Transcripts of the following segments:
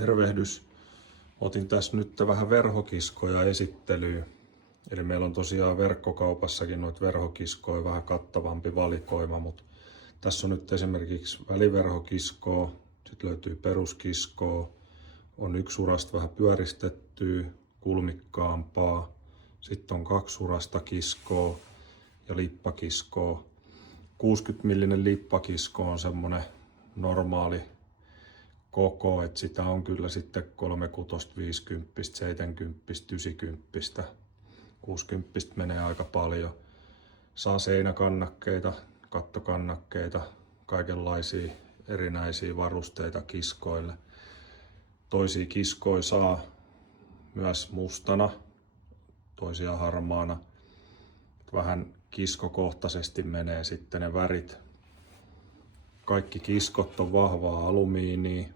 Tervehdys. Otin tässä nyt vähän verhokiskoja esittelyyn. Eli meillä on tosiaan verkkokaupassakin noita verhokiskoja vähän kattavampi valikoima, mutta tässä on nyt esimerkiksi väliverhokiskoa, sitten löytyy peruskiskoa, on yksiurasta vähän pyöristettyä, kulmikkaampaa, sitten on kaksiurasta kiskoa ja lippakiskoa. 60 millinen lippakisko on semmonen normaali koko, että sitä on kyllä sitten 36, 50, 70, 90, 60 menee aika paljon. Saa seinäkannakkeita, kattokannakkeita, kaikenlaisia erinäisiä varusteita kiskoille. Toisia kiskoja saa myös mustana, toisia harmaana. Vähän kiskokohtaisesti menee sitten ne värit. Kaikki kiskot on vahvaa alumiinia,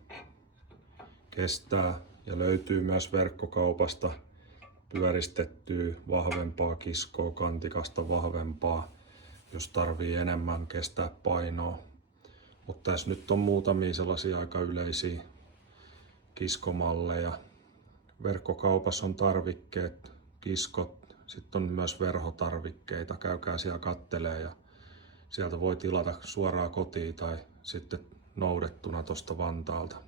kestää ja löytyy myös verkkokaupasta pyöristettyä vahvempaa kiskoa, kantikasta vahvempaa, jos tarvii enemmän kestää painoa. Mutta tässä nyt on muutamia sellaisia aika yleisiä kiskomalleja. Verkkokaupassa on tarvikkeet, kiskot, sitten on myös verhotarvikkeita. Käykää siellä kattelee ja sieltä voi tilata suoraan kotiin tai sitten noudettuna tuosta Vantaalta.